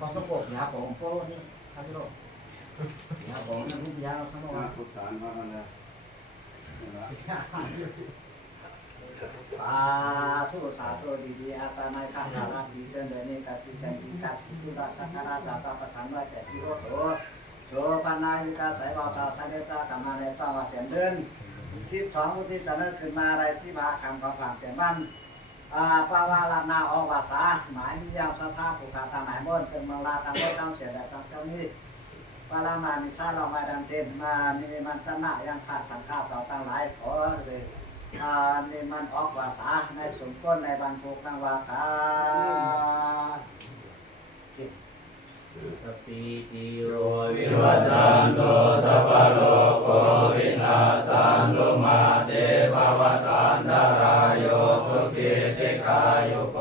ของสกปรกยาของโป้นี่ข้าวที่โลกยาของนี่รูปยาข้างนอกพุทธานมาอะไรนี่ละสาธุสาธุดีดีอาจารย์นายข้าราชดีเจริญนี่กัติกันดีกัสิจุดาสังฆราชาจาประชันไว้แต่ชีโรโตโสปานายิกาสายบาชาวชาเดจ้ากรรมาในป้าว่าเปลี่ยนเดินสิบสองอุทิศนั้นขึ้นมาอะไรสิบาคำของฝากเปลี่ยนบ้านอ่า ปาวาลานาออกวาสาหมายมียาวสภาผูกขาดตาหมายบนเป็นมังลาตังไว้ตั้งเสียแต่จังเจ้านี้ปารามานิสาเรามาดันเต็มมานี่มันตนะยังขาดสังฆาเจ้าตั้งหลายขอเลยอ่านี่มันออกวาสาในสมก้นในบรรพุกังวาคาจิตสปีติโรวิวัชชันโตสัพพโลกโควินาสันตุมาเตภวตัน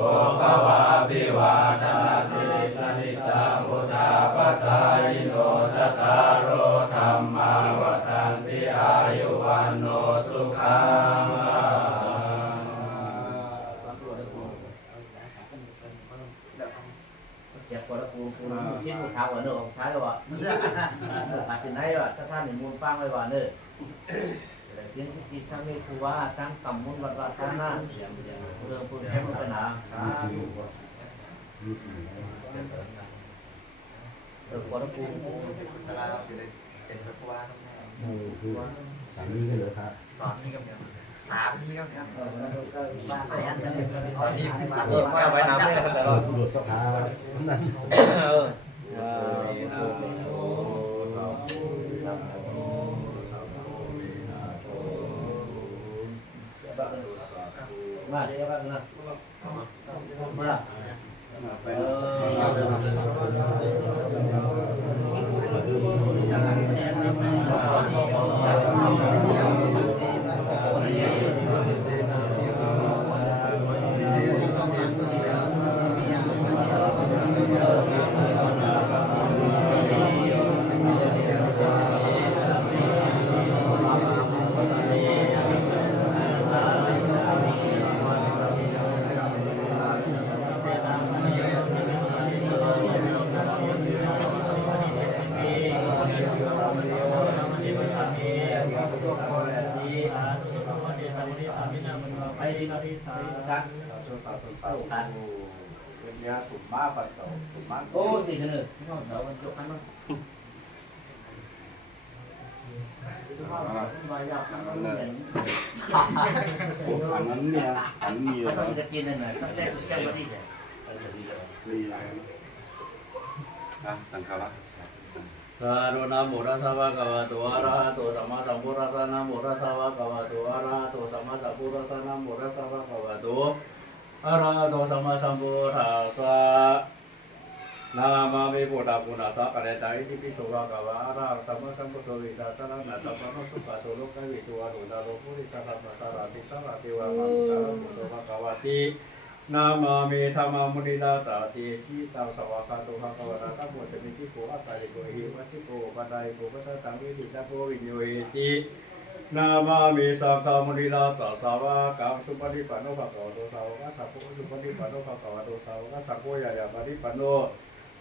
โกภวะพิวาทนาสิริสนิจังพุทธาปัสสายโนสตตารโรธรรมาวัฏันติอายุวันโนสุขังเจ็บปวดกูกูชิ้นกูเท้าว่าเนื้อของใช้แล้วว่าอาจจะไหนว่าถ้าท่านเห็นมูลฟังไว้ว่าเนื้อแต่เพี ยงที่กิจสังเวคูว่าตั้งกำมุนวัดวาสนาเรื่องพูดแค่พูดปัญหาสาธุเออปวดกูกุศลาอยู่ในเป็นจักรวาลหมู่คือสามีกันเหรอครับสอนนี่กับเนี่ยสามนี่กับเนี่ยเออมันก็บ้านไปอันนั้นสอนนี่สามเอนี่อมาไว้น้ำเลยครับแต่เราเราสำรวจสภานั้นเออ มาเดี๋ยวบ้างนะมาไปเอไปดีมา ที่สากันจุดตัดตุ่เต้าเป็นยาตุ่มมาปัดเต่าตุ่มมาโอ้ติดกันเลยนอกเดี๋ยวมันจบกันมั้งอันนั้นเนี่ยอันนี้เหรต้องจะกินนั่นแหละต้องได้สุดเสียงวันนี้เลยมีอะไรอะตั้งเขาละ สาธุนะโมตัสสะภะคะวะโตอะระหะโตสัมมาสัมพุทธัสสะนะโมตัสสะภะคะวะโตอะระหะโตสัมมาสัมพุทธัสสะนะโมตัสสะภะคะวะโตอะระหะโตสัมมาสัมพุทธัสสะนามามิพุทธะปุณะสะกะเรตาอิติปิโสภะคะวะอะระหะสัมมาสัมพุทโธวิตาสนะนะตัปปะโนสุขะโตโลกะวิตุวะโรดาโลภุริสะธรรมสาราติสาราติวะมังสารพุทโธภะคะวะติ นามาเมธรรมามุนิลาตาเตชีตังสวากาโตภะคะวะตาธัมโมจะมิติโกอัตตาลิโกหิวัชิโกปันไดโกปัตตตังวิริตาโกวิญโยเอตินามาเมสังฆามุนิลาตาสาวกังสุปฏิปันโนภะคะวะโตสาวกสัพพุสุปฏิปันโนภะคะวะโตสาวกสัพพุยายาปฏิปันโน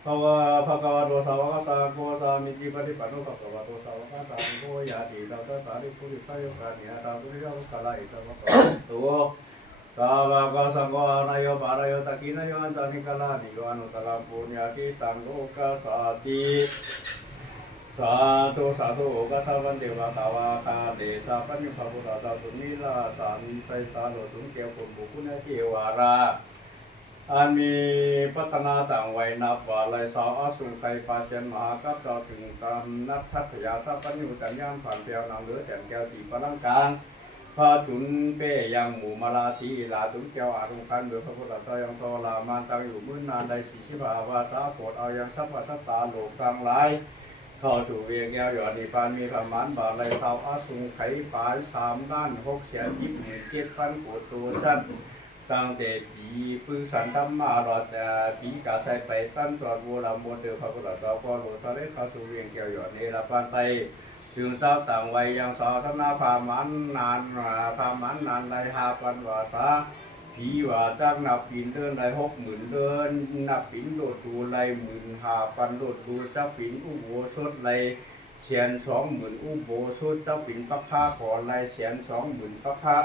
ภะวะภะคะวะโตสาวกสัพพุสามิจิปฏิปันโนภะคะวะโตสาวกสัพพุยาติตาตาริปุริสายกานิยาตาปุริยะกะลายสัมภะโต สาวกสังฆานายปารายตะกินายอันตานิกาลานิโยอนุตตรปุญญาติตังโลกสาติสาธุสาธุโอกาสาวันเดวะตาวาตาเดสาปัญญาพุทธาตาตุนิลาสานิไสสาโลตุนเกียวปุบุคุณเทวาราอันมีพัฒนาต่างไวัยนับว่าลายสาวอสุไกปาเชนมหากับเจ้าถึงตามนักทัพยาสัพพัญญูตัญญามผ่านเปียวนางเหลือแต่แก้วตีพลังกลาง พาจุนเปยังหมู่มาลาทีลาตุนแก้วอารุคันเบือพระพุทธเจ้ายังโตลามันตังอยู่มื่อนานใดสี่สิบาวาสาโปรดเอายังสัพพะสัตตาโลกกลางหลายเข้าสู่เวียงแก้วหยอดนิพานมีประมาณบาทเลยสาวอาสุงไขปายสามด้านหกแสนยิบหมื่นเจ็ดพันโกดตัวสั้นตั้งแต่ปีปื้อสันธรรมารอดปีกาใส่ไปตั้นตรวจวัวลำบนเดือพระพุทธเจ้าก็หลวงสาเด็จเข้าสู่เวียงแก้วหยอดในรับปานไต จึงเต้าต่างวัยยังสอสนาพามันนานพามันนานในหาปันวาสาผีว่าตั้งนับปินเดินได้หกหมื่นเดินนับปินโดดดูไรหมื่นหาปันโดดดูเจ้าปินอุโบสถไรเสียนสองหมื่นอุโบสถเจ้าปินปักผ้าขอไรเสียนสองหมื่นปักผ้า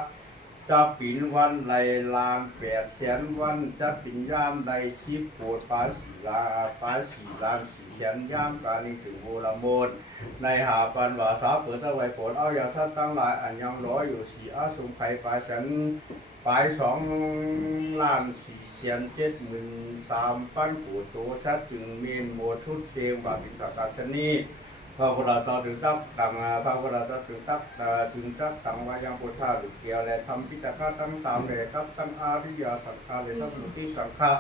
จ้าปินวันไรลานแปดแสนวันจ้าปินย่ามไรชิบโปดปาสีลาปาสีลานสีแสนย่ามการนี้ถึงโบราณโมนในหาปันวาสาเปิดตะไวผลเอาอย่าสัตตั้งหลายอันยังร้อยอยู่สี่อาสมไข่ปลาฉันปลายสองล้านสี่เสียนเจ็ดหมื่นสามพันกูโตชัดจึงเมนโมชุดเซมบาบินตะกัชนี พระพุทธเจ้าถึงตักตังพระพุทธเจ้าถึงตักถึงตักตังวายังพุทธาหรือเกียวและทำพิจารณาตั้งสามเลยครับตั้งอาริยสังฆาเลยสัพพุทธิสังฆา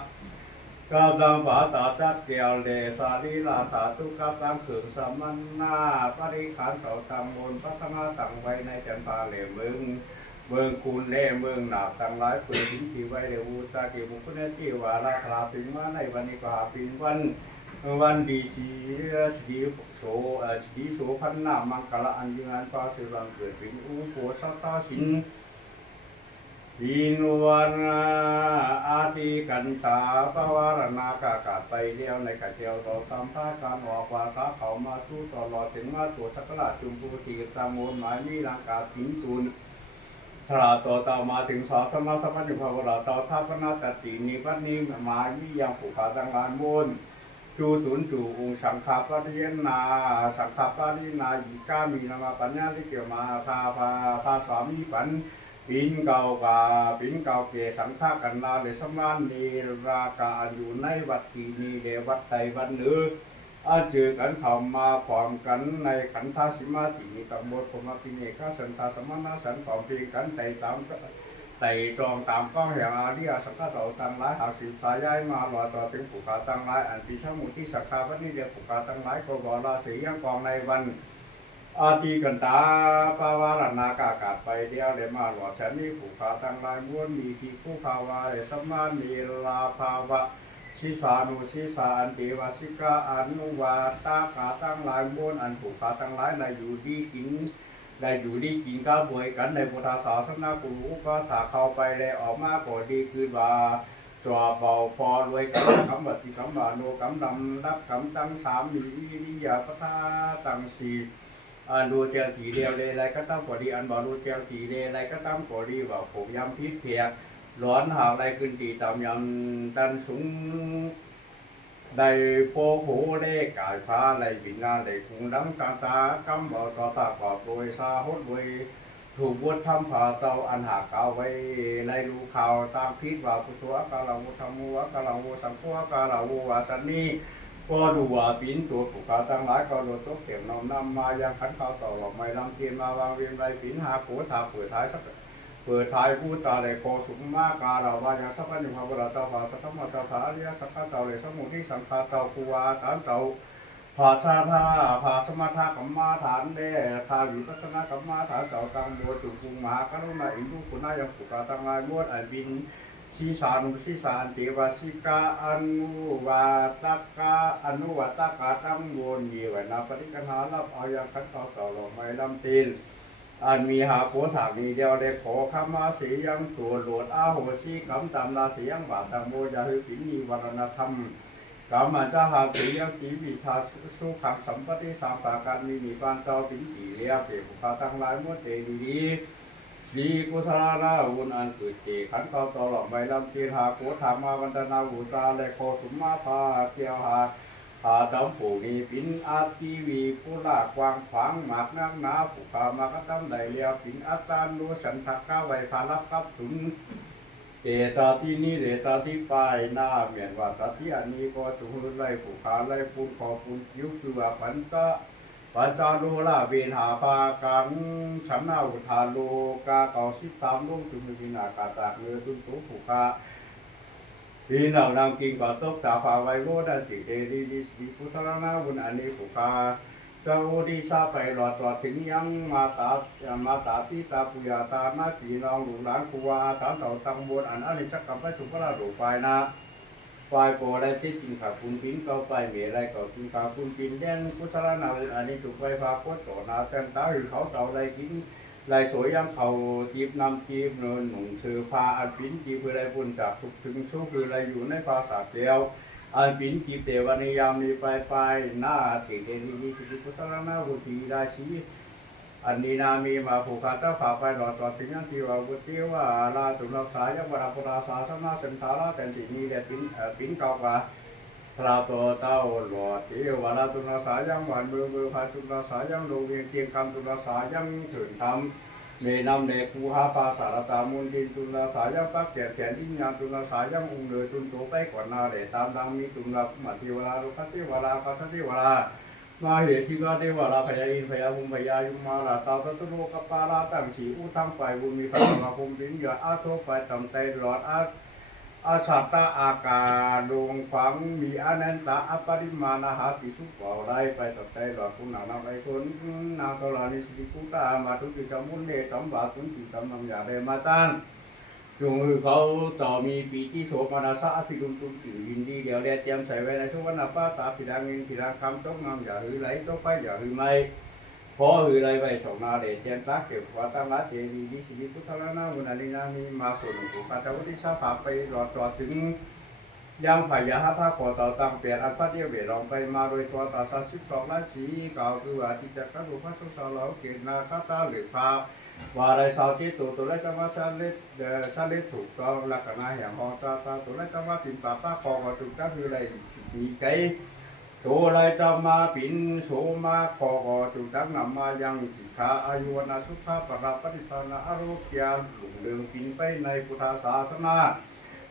กาบังฝาตาจักเกียวเลสาลีลาถาทุกขับตังขืนสามันนาปริขานเต่าตังมนพัฒนาตังไว้ในจันทาเหลเมืองเมืองคูนเล่เมืองหนาตังหลายปืนทิ้งที่ไว้เดวูตาเกบุคุเนติวาราคาปิงมาในวันนี้ก็หาปิงวัน วันดีสีสีโสสีโสพันนามังกละอันยังอันปาสิรังเกิดเปิงอุโปสัตตาสินอินวันอาทิกันตาปวารณากากาศไปเดียวในกะเจียวต่อสัมภาการออกวาสาเขามาสู้ตลอดถึงมาตัวสักราชุมพูสีตามนหมายมีลังกาถิงตุนทราต่อต่อมาถึงสอสมาสมัญญภาวราต่อทัพนาตตินิวัดนี้หมายมียังผูกขาตังลานมน จูตุนจูองสังฆาปริยนา สังฆาปรินายิกามีนามาปัญญาลิเกี่ยวมาพาพาพาสามีปันปินเก่ากาปินเก่าเกสังฆากันลาเลสมานนีรากาอยู่ในวัดทีนีเดวัดใดวัดหนึ่งอาเจอกันเข้ามาพร้อมกันในขันธาสิมาติมีตบลพมาปิเนกาสันตาสมณะสันของเพียงกันไต่ตาม ต่จองตามก้องแห่งอาริยสังฆะเราตั้งหลายหาสิบสายย้ายมาหล่อต่อถึงผูกขาตั้งหลายอันปีชมุที่สักขาวันนี้เดียผูกขาตั้งหลายก็รอลาเสียงกองในวันอาทิกันตาปาวารณากากาศไปเดียวเลยมาหลอดฉันมีผูกขาตั้งลายม้วนมีที่คู่ภาวาเลยสมมานีลาภาวะชิสานุชิสานเดวสิกาอนุวาตาขาตั้งลายม้วนอันผูกขาตั้งลายในอยู่ดีกิน ได้อยู่ดีกินก้าวบวยกันในพุทธศาสนากูก็ถ้าเข้าไปเลยออกมาก็ดีคือว่าจวเบาพอรวยกันคำบัติคำบาโนคำดำรับคำตั้งสามมีวิริยาพระธาตั้งสี่อันดูเจียงถีเดียวเลยอะไรก็ต้องกอดีอันบอดูเจียงถีเดียวอะไรก็ต้องกอดีว่าผมยำพิษเพียร้อนหาอะไรขึ้นตีตามยำดันสูง ได้โพโหได้กายพาอะไรบินาได้คุงดังตาตากำบอต่อตากอบโดยซาฮดโดยถูกวัดทำผ่าเตาอันหากเอาไว้ในรูข่าวตามพิษว่าพุทธวกาลาวุธรรมุวกาลาวุสังฆวกาลาวุวาสันนีก็ดูว่าปินตัวผูกขาตั้งหลายก็โดนตกเข็มน้อมนำมายังขันเขาต่อหลอกไม่ลำเทียนมาวางเวียนไรปินหาโขถาเปิดท้ายสัก เปิดท้ายผู้ตาเลยโคสุมมาการาวายังสัพพัญญุภาวราตาภาสัทธมตาภาเรียสักขะเตาเลยสมุทิสังฆาเตาภูวาตานเตาภาชาธาภาสมถะกัมมาฐานเดทาวิปัสสนากัมมาฐานเตาตังโบจุกุมมหากรุณาอินทุคุณายังผูกาตังลายมวนอันบินสีสานุสีสานติวสิกาอนุวาตกาอนุวัตกาตั้งโวนมีไวนาปฏิกนารับเอาย่างขันเขาต่อหลอกไม่ลำตีน อันมีหาโพถากมีเดียวได้ขอขมาเสียงตัวโหลดอาโหสีกำตามนาเสียงบาตังโมยาหิสินีวรณธรรมกรรมจะหาเสียงกีวิทาสุขังสัมปติสามปาการมีมีปานเจ้าปินปีเลียเก็บปาตังหลายมวดเตดีดีดีกุศลนาวุนอันเกิดเกขันเขาตลอดไม่ลำเกียหาโคธามาวันตนาหูตาและโคสุมมาพาเกียวหา หาจำผูนีปินอาทีวีผู้ลากวางขวางหมากนังนาผู้ขามากตั้มไดเลียปินอัตานุสันทักก้าไว้พารับกับถุนเอตาที่นี่เดตาที่ปลายหน้าเหมือนว่าตาที่อันนี้ก็ถูกไล่ผู้ขาไล่ปูนขอปูนคิ้วคือว่าปันตะปัญจาโลลาเวนหาปากังฉันนาอุทาโลกาเก่าสิบสามลูกจุมินา กาตากเรือตุนตุผูกา ปีนเอานำกินก่อตกตาฝาไวโวดันติเดรีดิสติพุทธรนาวุนอันนี้ผูกาเจ้าดีซาไปหลอดตลอดถึงยังมาตามาตาที่ตาปุยาตาหน้าปีนองหลวงหลานครูวาตามเต่าตังบนอันอันนี้จักกับพระสุภราดูไปนะฝ่ายโกได้ที่จริงขาคุณพินเก้าไปเมียไรก็คุณขาคุณพินแดนกุศลนาวุนอันนี้ถูกไฟฟ้าโคตรต่อนาแต่งตาหรือเขาเต่าอะไรกิน ลายสวยยังเขาจีบนำจีบเนินหนุ่งเชือพาอันปินจีบคือไรปุ่นจากทุกถึงสู้คือไรอยู่ในภาษาเดียวอันปินจีบเทวานิยามมีไปไปหน้าติเดนีนิสิพุทธรนาวุธีราชีอันนี้นามีมาผูกขาตาฝาไปหลอดต่อถึงนันที่ว่าวุฒิว่าลาตุลรักษายังวราปราสาสมาสันทาราแต่สิมีแต่ปินปินเก่ากว่า พระโตเต้าหลอดเทวราตุลาสายังหวานเมือมือพาตุลาสายังโลเวียงเกียงคำตุลาสายังถึงทำเมนำเนคูหาภาสารตามุนดินตุลาสายังปักแก่แก่ดิญญาตุลาสายังองค์เลยตุนโตไปก่อนนาเดตามดังมีตุลามาเทวราลุคเทวราคาสเทวรามาเหสิกาเทวราพยาอินพยาบุมพยายุมาลาตาตตุโลกปาราตังสีอุทังไปบุญมีพระมาคุมดินยาอาโทไปตำไตหลอดอา อาชาตาอากาดวงฝังมีอนันตะอปริมาณหาติสุเป่าไรไปตัดใจหลอดคุณหนังนำไปคนนาตลานิสิกุตามาทุกิจมุนเนจำบาตุนจิตำนำยาเรมาตันจงคือเขาต่อมีปีที่โสมนาสะอภิรุมตุมจือยินดีเดียวแลเตรียมใส่ไว้ในสุวรรณป้าตาผิดังเงินผิดังคำต้องนำอย่าหือไหลต้องไปอย่าหือไม่ ขอหือไรไปสองนาเดชเตียนตาเก็บวัตตาเจดีวิสิวิพุทธลนามุนาลินามีมาส่วนกุปัจวุติสาภาไปรอดรอถึงยังพยาหาภาขอต่อตังเปลี่ยนอันพัดเดียวเบรองไปมาโดยตัวตาสัสิบสองราศีกล่าวคือว่าที่จะกระดูกพระสุสาเหลาเกณฑ์นาคาตาหรือพาวาไรสาวที่ตัวตัวแรกจะมาชาลิดชาลิดถูกต้องลักษณะแห่งหองตาตาตัวแรกจะมาปิ่นป่าป้าคอว่าถูกตั้งคืออะไรมีไก โตไลจะมาปินโสมาขอขอจุดักนำมายังติขาอายุวนาสุขะปราปฏิภาณอารมยาหลงเรืองปินไปในพุทธศาสนา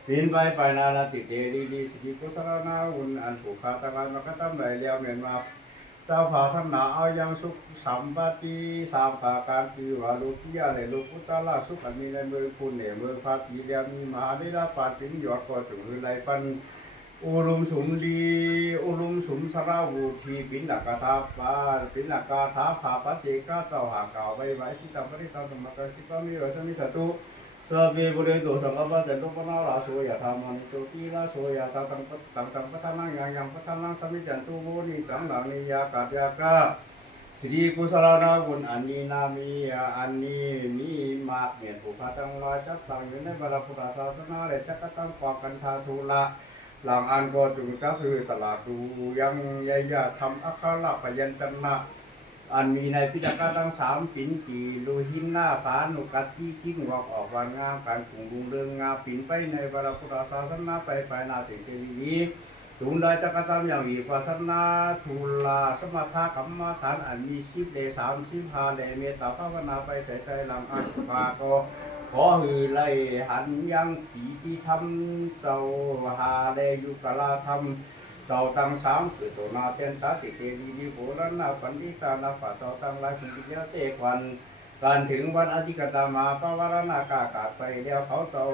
ปินไปไปนานาติเตรีดีสิกุสรนาอุนอันผูกขาตะการมากตั้มไหลเลี้ยวเมียนมาเจ้าผาธรรมนาเอายังสุขสัมปติสามปาการคือวาลูกยาเลลูกพุทธลาสุขอันมีในมือคุณเหนี่มือพาตีเรียมีมหาดิลาปาตินยอดก็จุหือไหลปัน อุรุมสุมดีอุรุมสุมสราวูทีปินหลักกาทาปาปินหลักกาทาภาปเจกาเจ้าหาเก่าไปไว้สิตาปริตาสมกัสิกามีวัสมิสัตุสเปบุเรโตสังกปะเจตุปนาราโสยธรรมนิโตติราโสยตาตังตังตังปะทานังยังยังปะทานังสมิจันตุโมนิจังหลังนิยากาตยากาสิริกุศลนาบุญอันนี้นามีอันนี้มีมากเมียนผูกพัจังลอยจักตังอยู่ในบารพุทธศาสนาเลยจักตังปอกกันทาทุละ หลังอันก็จุงจะคือตลาดดูยังยายาทำอัคราพยัญชนะ อันมีในพิจารณาทั้งสามปิ่นกีลูหินหน้าผานุกัดที่กิ้งวอกออกวันงามการกุงรุงเรืองงามปิ่นไปในวรพุทธศาสนาไปไปนาถึงเตลี ถุงได้จักรตามอย่างอีกวาสนาทุลาสมถะกรรมฐานอันมีสิบเดสามสิบหาเดเมตตาภาวนาไปแต่ใจหลังอันปาก็ขอหือไลหันยังผีที่ทำเจ้าหาเลยุกลาทำเจ้าตังสามคือตัวนาเตียนตาติเกดีดีโบราณนาปันดิตานาป่าเจ้าตังลายสุริยะเตกวันการถึงวันอธิกตามาปวารณากากาศไปแล้วเขาเจ้า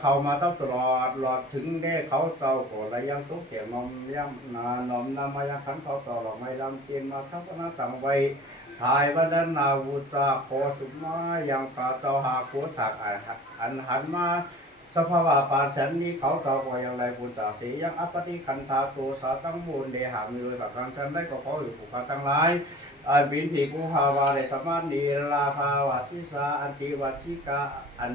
เขามาต้องตลอดหลอดถึงได้เขาเจ้าโกระยังตุกเกี่ยนอมย่ำนานอมนามายังขันเขาต่อหลอกไม่ลำเกียนมาทัพนาตังไว้ทายวันนั้นาวุตาโคสุมายังกาเจ้าหาโคถักอันหันมาสภาวะปานฉันนี้เขาเจ้าก็ยังไรบุญตาเสียังอัปติคันธาตัวสาตั้งบุญเดหามีเลยปากกันฉันได้ก็เขออยู่ผูกขาตั้งหลายอันบินผีกูภาวาเดสมานีลาภาวาสิสาอันติวัชิกาอัน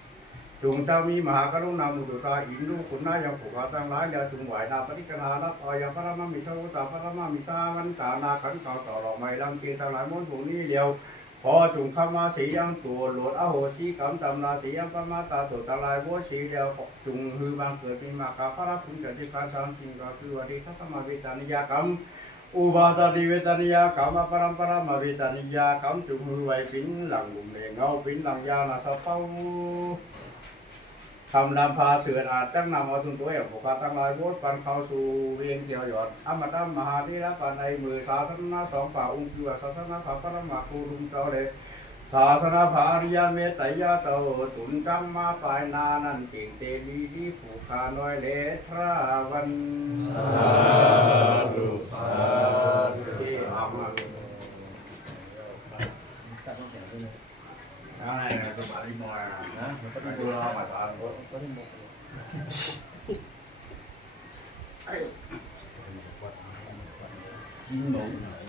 จ้าภาษาธรรมะเจ้ามีหาโคตพาพาเกี่ยวหาโคตถักจงเจ้ามีมหากรุณามุตุตาอินดูคุณนายังผูกขาตั้งหลายยาจงไหวนาปฏิกนาลับอยาพระมามิสาวตาพระมามิสาวันตานาขันเก่าต่อหลอกไม่ลำเกียงทั้งหลายม้วนผูนี้เดียวพอจงคำมาสียังตัวโหลดอโหสีกำตำนาสียังปมาตาตัวตะลายบัวสีเดียวจงฮือบางเกิดมีมากาพระคุณเกิดที่การสามจริงก็คือวันที่ทัศมาวิจานิยากรรมอุบาตดิเวตานิยากรรมปรมปรามาวิจานิยากรรมจงฮือไว้ปินหลังบุ่มเลงเงาปินหลังยานาสะเป้า คำนำพาเสือนอาจจังนำเอาตุนตัวเองผูกขาตั้งลายโบสปันเข้าสู่เวียงเกี่ยวหยอดอมตะมหาธิระปันในมือศาสนาสองฝ่าองค์คือศาสนาพระปรมาคูรุมเจ้าเลยศาสนาภาริยเมตตยาเจ้าตุนกรรมมาฝ่ายนานันเก่งเตลีดีผูกขาน้อยเลทราวันสาธุสาธุที่อามาองเสียงด้วยอะไรนะสมัยมองดูเรามาทานก็ต้อง Ayun. Ayun.